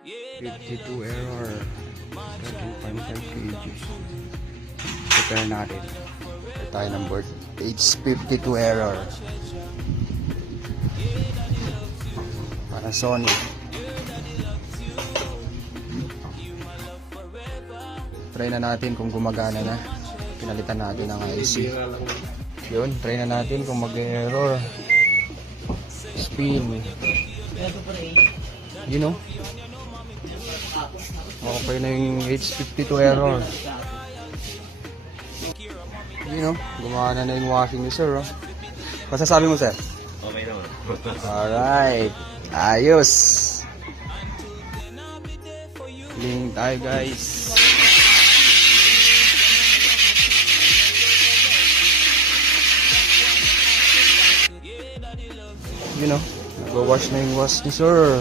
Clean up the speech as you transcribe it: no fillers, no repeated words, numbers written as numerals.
52 error. 13.5 kg. Prepare natin. Prepare tayo ng board. Page 52 error. Para Sony. Try na natin kung gumagana na. Pinalitan natin ang IC. Yun, try na natin kung mag-error. Spin. You know? Okay na yung H52 error. You know, gumana na yung washing ni sir. Oh. Masasabi mo, sir? Okay naman. Alright. Ayos. Clean tayo, guys. You know, nag-wash na yung wash ni sir.